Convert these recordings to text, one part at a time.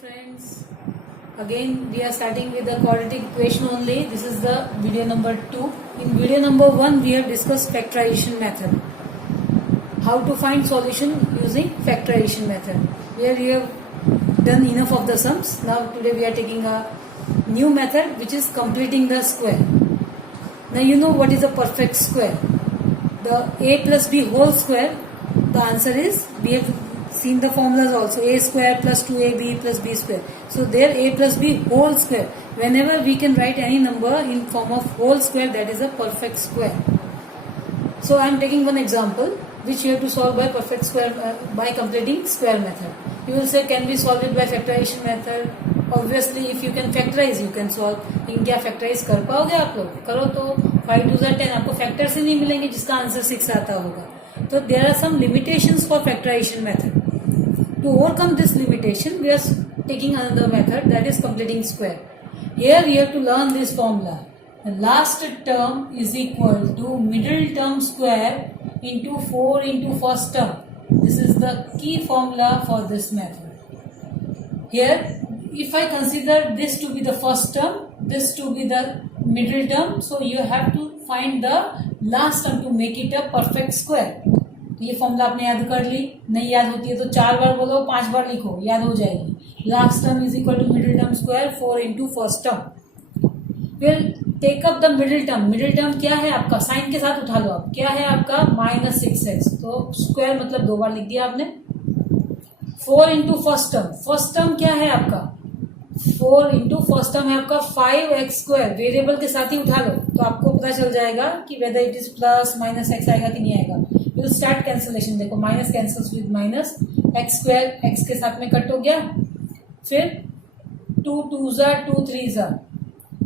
friends, again we are starting with the quadratic equation only. This is the video number 2. In video number 1 we have discussed factorization method, how to find solution using factorization method. Where we have done enough of the sums. Now today we are taking a new method which is completing the square. Now you know what is a perfect square. The a plus b whole square, the answer is, we have seen the formulas also, a square plus 2ab plus b square. So there a plus b whole square, whenever we can write any number in form of whole square, that is a perfect square. So I am taking one example which you have to solve by perfect square by completing square method. You will say, can we solve it by factorization method? Obviously if you can factorize you can solve. लेकिन क्या factorize कर पाओगे आप लोग? करो तो 5 2 10 आपको factor से नहीं मिलेंगे जिसका आंसर 6 आता होगा. So there are some limitations for factorization method. To overcome this limitation, we are taking another method, that is completing square. Here you have to learn this formula. The last term is equal to middle term square into 4 into first term. This is the key formula for this method. Here, if I consider this to be the first term, this to be the middle term, so you have to find the last term to make it a perfect square. ये formula आपने याद कर ली, नहीं याद होती है तो 4 बार बोलो, 5 बार लिखो, याद हो जाएगी. Last term is equal to middle term square 4 into first term. Will take up the middle term. Middle term क्या है आपका, साइन के साथ उठा लो आप, क्या है आपका -6x. तो स्क्वायर मतलब 2 बार लिख दिया आपने. 4 into first term, first term क्या है आपका, 4 इंटू फर्स्ट टर्म है आपका 5x स्क्वायर. वेरिएबल के साथ ही उठा लो तो आपको पता चल जाएगा कि whether it is plus minus x आएगा कि नहीं आएगा. Will start cancellation. देखो minus cancels with minus, x square x के साथ में कट हो गया. फिर 2 2 जा 2 3 जा,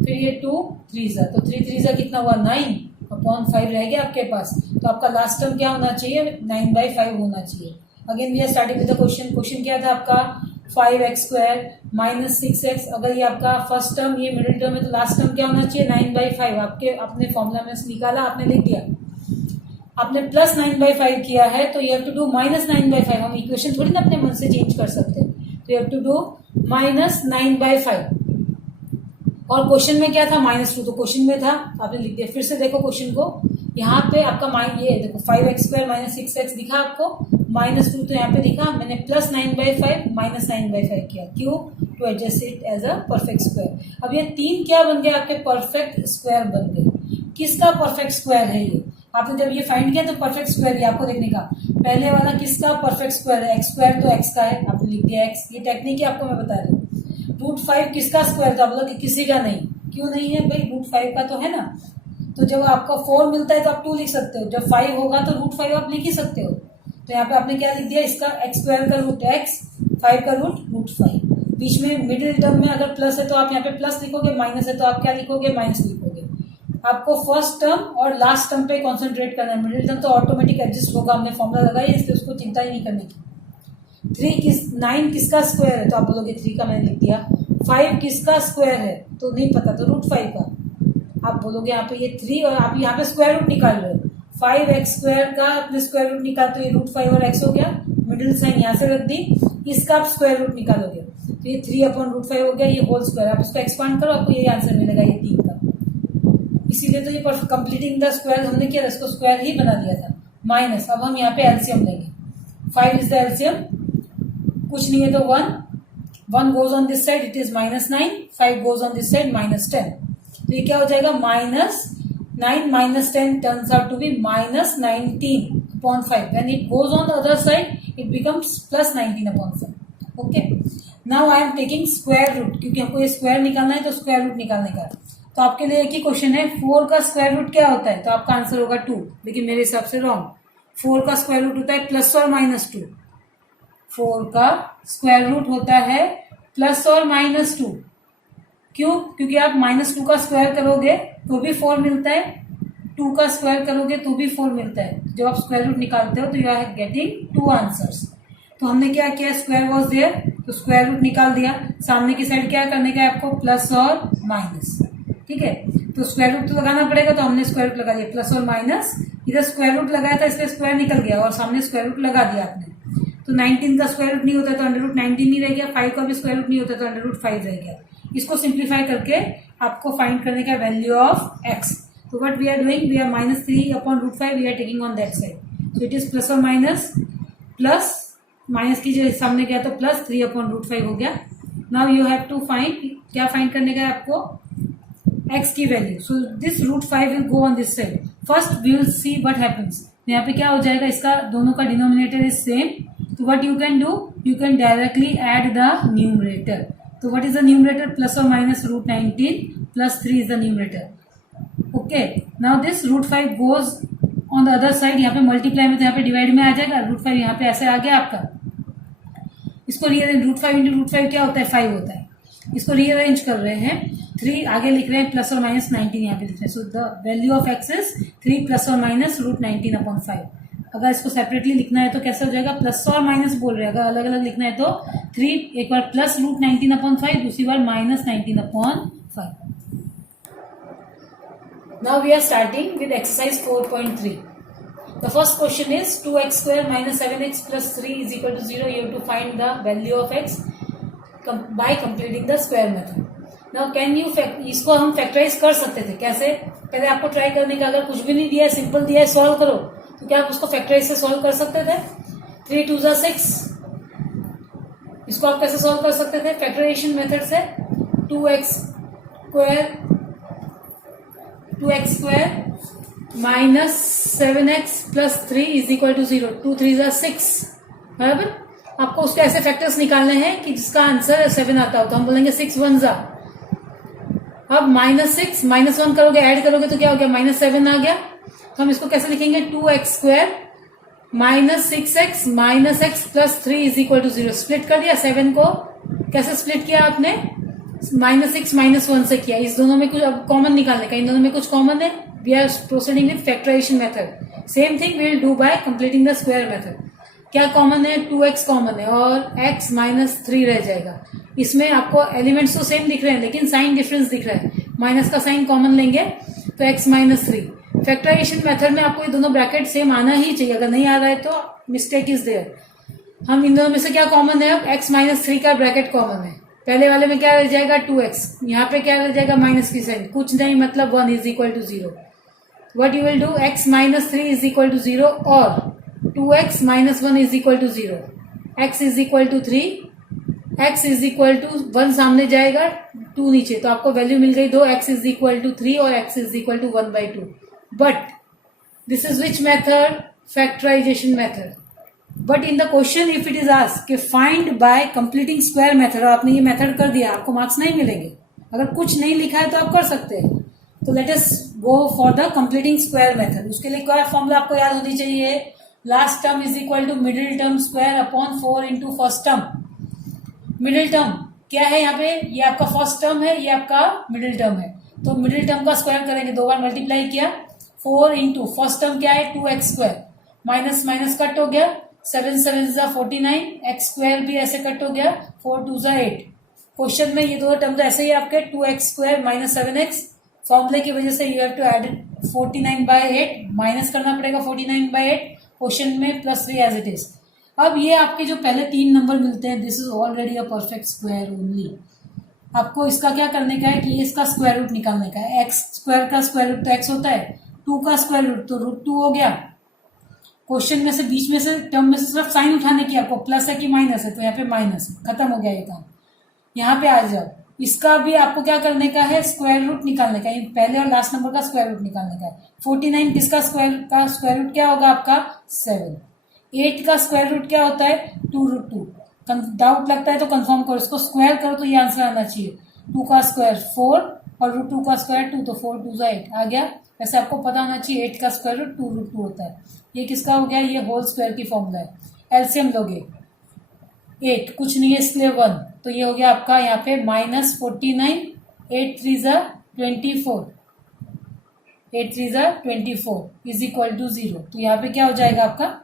फिर ये 2 3 जा, तो 3 3 जा कितना हुआ 9 अपॉन 5 रह गया आपके पास. तो आपका लास्ट टर्म क्या होना चाहिए, 9/5 होना चाहिए. Again we are starting with the question. Question क्या था आपका, 5x स्क्वायर माइनस 6x. अगर ये आपका फर्स्ट टर्म, ये मिडिल टर्म है, तो लास्ट टर्म क्या होना चाहिए 9/5. आपके अपने फॉर्मूला में से निकाला, आपने लिख दिया. आपने प्लस 9/5 किया है तो you have to do minus 9/5. हम इक्वेशन थोड़ी ना अपने मन से चेंज कर सकते हैं, तो you have to do minus 9/5. और क्वेश्चन में क्या था, -2, तो क्वेश्चन में था, आपने लिख दिया. फिर से देखो क्वेश्चन को, यहाँ पे आपका ये देखो 5x स्क्वायर माइनस 6x दिखा आपको, -2 तो यहाँ पे दिखा. मैंने प्लस 9/5 माइनस 9/5 किया. क्यों, to adjust it as a perfect square. अब ये 3 क्या बन गए आपके, परफेक्ट स्क्वायर बन गए. किसका परफेक्ट स्क्वायर है ये, आपने जब ये फाइंड किया तो परफेक्ट स्क्वायर ये आपको देखने का. पहले वाला किसका परफेक्ट स्क्वायर है, एक्स स्क्वायर, तो एक्स का है, आपने लिख दिया एक्स. ये टेक्निक है आपको मैं बता रही हूँ. √5 किसका स्क्वायर था, बोला कि किसी का नहीं. क्यों नहीं है भाई, √5 का तो है ना. तो जब आपको 4 मिलता है तो आप 2 लिख सकते हो. जब 5 होगा तो √5 आप लिख ही सकते हो. तो यहाँ पे आपने क्या लिख दिया, इसका एक्स स्क्वायर का रूट एक्स, 5 का रूट √5. बीच में मिडिल टर्म में अगर प्लस है तो आप यहाँ पे प्लस लिखोगे, माइनस है तो आप क्या लिखोगे, माइनस लिखोगे. आपको फर्स्ट टर्म और लास्ट टर्म पे कॉन्सेंट्रेट करना है. मिडिल टर्म तो ऑटोमेटिक एडजस्ट होगा, हमने फॉर्मुला लगाई इसलिए उसको चिंता ही नहीं करने की. 9 किसका स्क्वायर है, तो आप बोलोगे 3 का, मैंने लिख दिया. 5 किसका स्क्वायर है, तो नहीं पता, तो √5 का. आप बोलोगे यहाँ पे ये 3, और आप यहाँ पे स्क्वायर रूट निकाल रहे हो. 5x स्क्वायर का अपने स्क्वायर रूट निकाल, तो ये √5 और x हो गया. मिडिल साइन यहाँ से रख दी, इसका आप स्क्वायर रूट निकालोगे तो ये 3/√5 हो गया. ये होल स्क्वायर, आप इसको एक्सपांड करो, आपको ये आंसर मिलेगा, ये 3 का. इसीलिए तो ये कंप्लीटिंग द स्क्वायर हमने किया, इसको स्क्वायर ही बना दिया था. माइनस, अब हम यहाँ पे एलसीएम लेंगे. 5 इज द एलसीएम, कुछ नहीं है तो 1 goes on this side, it is -9. 5 goes on this side, -10. तो ये क्या हो जाएगा, -9 minus 10 turns out to be -19/5. When it goes on the other side, it becomes +19/5. Okay. Now I am taking square root, क्योंकि हमको ये square निकालना है तो स्क्वायर रूट निकालने का. तो आपके लिए एक ही क्वेश्चन है, 4 का स्क्वायर रूट क्या होता है, तो आपका आंसर होगा 2. लेकिन मेरे हिसाब से रॉन्ग. 4 का स्क्वायर रूट होता है प्लस और -2. 4 का स्क्वायर रूट होता है प्लस और -2. क्यों, क्योंकि आप -2 का स्क्वायर करोगे तो भी 4 मिलता है, 2 का स्क्वायर करोगे तो भी 4 मिलता है. जब आप स्क्वायर रूट निकालते हो तो यू आर गेटिंग 2 आंसर्स. तो हमने क्या किया, स्क्वायर वॉज देयर तो स्क्वायर रूट निकाल दिया. सामने की साइड क्या करने का है आपको, प्लस और माइनस. ठीक है, तो स्क्वायर रूट तो लगाना पड़ेगा, तो हमने स्क्वायर रूट लगा दिया. प्लस और माइनस, इधर स्क्वायर रूट लगाया था इसलिए स्क्वायर निकल गया, और सामने स्क्वायर रूट लगा दिया आपने. तो 19 का स्क्वायर रूट नहीं होता तो अंडर रूट 19 नहीं रह गया, 5 का भी स्क्वायर रूट नहीं होता तो अंडर रूट 5 रह गया। इसको सिंप्लीफाई करके आपको फाइंड करने का वैल्यू ऑफ x। तो what we are doing, we are -3/√5 we are taking on that side. So it is plus और प्लस माइनस कीजिए, सामने गया तो प्लस 3/√5 हो गया। Now you have to find, क्या फाइंड करने का है आपको, x की value. So this √5 will go on this side. First we will see what happens. यहाँ पे क्या हो जाएगा, इसका दोनों का डिनोमिनेटर इज सेम, तो what you can do, you can directly add the numerator. तो what is the numerator, plus और minus √19 plus 3 is the numerator. Okay, now this √5 goes on the other side. यहाँ पे multiply में तो यहाँ पे divide में आ जाएगा, √5 यहाँ पे ऐसे आ गया आपका। इसको रीअरेंज, √5 इंटू √5 क्या होता है, 5 होता है। इसको रीअरेंज कर रहे हैं, 3 आगे लिख रहे हैं, प्लस और माइनस 19 यहाँ पे लिख रहे हैं। So the value of x is 3 plus और माइनस √19/5। अगर इसको सेपरेटली लिखना है तो कैसे हो जाएगा, प्लस और माइनस बोल रहे हैं, अगर अलग अलग लिखना है तो 3 एक बार प्लस √19/5, दूसरी बार minus 19/5। Now we are starting with exercise 4.3। The first question is 2x square minus 7x plus 3 is equal to 0. You have to find the value of x by completing the square method. Now can you इसको हम factorise कर सकते थे, कैसे, पहले आपको try करने का, अगर कुछ भी नहीं दिया है, सिंपल दिया है, सॉल्व करो, तो क्या आप उसको फैक्टराइज से सॉल्व कर सकते थे। 3 2 6, इसको आप कैसे सॉल्व कर सकते थे, फैक्टराइजेशन मेथड से। 2x square minus 7x plus 3 is equal to 0। 2 3 6, बराबर। आपको उसके ऐसे फैक्टर्स निकालने हैं कि जिसका आंसर 7 आता हो, तो हम बोलेंगे 6 1 जा। अब -6 -1 करोगे, ऐड करोगे तो क्या हो गया, -7 आ गया। तो हम इसको कैसे लिखेंगे, 2x square minus 6x minus x plus 3 is equal to 0। Split कर दिया 7 को, कैसे स्प्लिट किया आपने, -6 -1 से किया। इस दोनों में कुछ अब कॉमन निकालने का, इन दोनों में कुछ कॉमन है, we are proceeding with factorization method. Same thing we will do by completing the square method. क्या कॉमन है, 2x कॉमन है और x -3 रह जाएगा। इसमें आपको एलिमेंट्स तो सेम दिख रहे हैं लेकिन साइन डिफरेंस दिख रहा है, माइनस का साइन कॉमन लेंगे तो x -3। फैक्टराइजेशन मेथड में आपको ये दोनों ब्रैकेट सेम आना ही चाहिए, अगर नहीं आ रहा है तो मिस्टेक इज देयर। हम इन दोनों में से क्या कॉमन है, अब x -3 का ब्रैकेट कॉमन है। पहले वाले में क्या रह जाएगा, 2x, यहाँ पे क्या रह जाएगा, माइनस की साइन, कुछ नहीं, मतलब 1 is equal to 0। What you will do, x -3 is equal to 0 और 2x -1 is equal to 0। x is equal to 3, x is equal to 1 सामने जाएगा, 2 नीचे, तो आपको वैल्यू मिल गई 2, x इज इक्वल टू 3 और x is equal to 1/2। But this is which method, factorization method. But in the question if it is asked कि find by completing square method, और आपने ये मेथड कर दिया, आपको मार्क्स नहीं मिलेंगे। अगर कुछ नहीं लिखा है तो आप कर सकते हैं। तो let us go for the completing square method. उसके लिए क्या फॉर्मूला आपको याद होनी चाहिए, last term is equal to middle term square upon 4 into first term. Middle term क्या है यहाँ पे, ये आपका फर्स्ट टर्म है, ये आपका मिडिल टर्म है, तो मिडिल टर्म का स्क्वायर करेंगे, 2 बार मल्टीप्लाई किया, 4 इंटू फर्स्ट टर्म क्या है, 2x square, minus minus cut हो गया, 7 7 49, x स्क्वायर भी ऐसे कट हो गया, 4 2 8। क्वेश्चन में ये दोनों टर्म तो ऐसे ही आपके 2x स्क्वायर माइनस 7x, फॉर्मूले की वजह से you have to add 49/8, minus करना पड़ेगा 49/8, क्वेश्चन में +3 एज इट इज। अब ये आपके जो पहले 3 नंबर मिलते हैं, this is already a perfect square only. आपको इसका क्या करने का है कि इसका स्क्वायर रूट निकालने का है। x स्क्वायर का स्क्वायर रूट तो x होता है, 2 का स्क्वायर रूट तो √2 हो गया। क्वेश्चन में से बीच में से टर्म में से सिर्फ साइन उठाने की, आपको प्लस है कि माइनस है, तो यहाँ पे माइनस है, खत्म हो गया ये काम। यहाँ पे आ जाओ, इसका भी आपको क्या करने का है, स्क्वायर रूट निकालने का है, पहले और लास्ट नंबर का स्क्वायर रूट निकालने का है। 49 किसका स्क्वायर रूट क्या होगा आपका 7। 8 का स्क्वायर रूट क्या होता है 2√2। डाउट लगता है तो कंफर्म करो, इसको स्क्वायर करो तो ये आंसर आना चाहिए। 2 का स्क्वायर 4 और √2 का स्क्वायर 2, तो 4 2 8 आ गया। वैसे आपको पता होना चाहिए 8 का स्क्वायर रूट 2√2 होता है। ये किसका हो गया, ये होल स्क्वायर की फॉर्मूला है। एलसीएम लोगे 8, कुछ नहीं है इसलिए 1, तो ये हो गया आपका यहाँ पे -49, 8 3 24, 8 3 24 इज इक्वल टू 0। तो यहाँ पे क्या हो जाएगा आपका,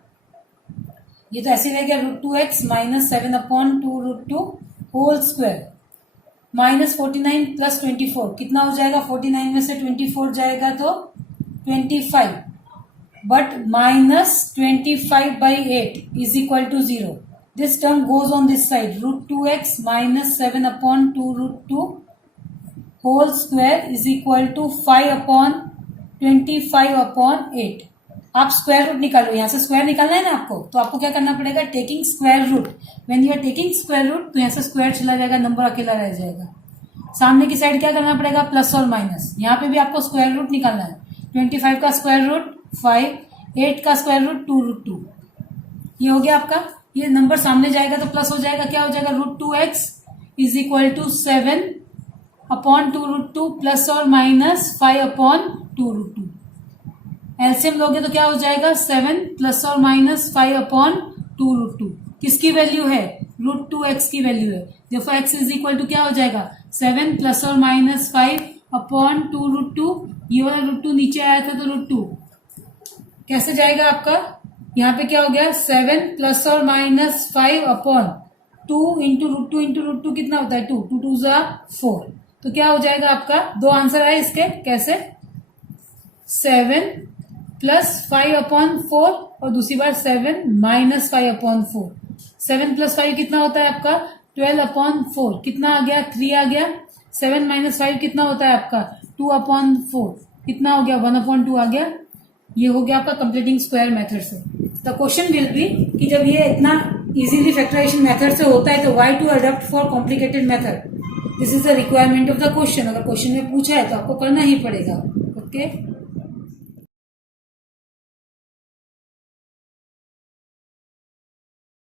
ये तो ऐसे रह गया √2x minus 7/2√2 whole square, -49 plus 24 कितना हो जाएगा, 49 में से 24 जाएगा तो 25, but -25/8 is equal to 0। This term goes on this side. Root 2x minus 7 upon 2 root 2 whole square is equal to 5 upon 25 upon 8. आप स्क्वायर रूट निकालो, यहाँ से स्क्वायर निकालना है ना आपको, तो आपको क्या करना पड़ेगा, taking square root. When you are taking square root तो यहाँ से स्क्वायर चला जाएगा, नंबर अकेला रह जाएगा. सामने की साइड क्या करना पड़ेगा, प्लस और माइनस. यहाँ पे भी आपको स्क्वायर रूट निकालना है. 25 का स्क्वायर रूट 5, 8 का स्क्वायर रूट 2 रूट 2. ये हो गया आपका. ये नंबर सामने जाएगा तो प्लस हो जाएगा, क्या हो जाएगा, root 2x is equal to 7 upon 2 root 2 plus और माइनस 5 अपॉन 2 रूट 2. एलसीएम लोगे तो क्या हो जाएगा, 7 प्लस और माइनस 5 अपॉन 2 रूट 2. किसकी वैल्यू है, रूट 2x की वैल्यू है. देखो x इज इक्वल टू क्या हो जाएगा, 7 प्लस और माइनस 5 अपॉन 2 रूट 2. ये वाला रूट 2 नीचे आया था तो रूट 2 कैसे जाएगा आपका, यहाँ पे क्या हो गया, 7 प्लस और माइनस 5 अपॉन 2 इंटू रूट 2 कितना होता है, 2 2 2 4. तो क्या हो जाएगा आपका, दो आंसर आए इसके. कैसे, 7 प्लस 5 अपॉन 4 और दूसरी बार 7 माइनस 5 अपॉन 4. 7 प्लस 5 कितना होता है आपका, 12 अपॉन 4. कितना आ गया, 3 आ गया. 7 माइनस 5 कितना होता है आपका, 2 अपॉन 4. कितना हो गया, 1 अपॉन 2 आ गया. ये हो गया आपका कंप्लीटिंग स्क्वायर मेथड से. द क्वेश्चन विल बी कि जब ये इतना इजीली फैक्टराइजेशन मेथड से होता है तो why to adopt for complicated method. This is the requirement of the question. अगर क्वेश्चन में पूछा है तो आपको करना ही पड़ेगा. ओके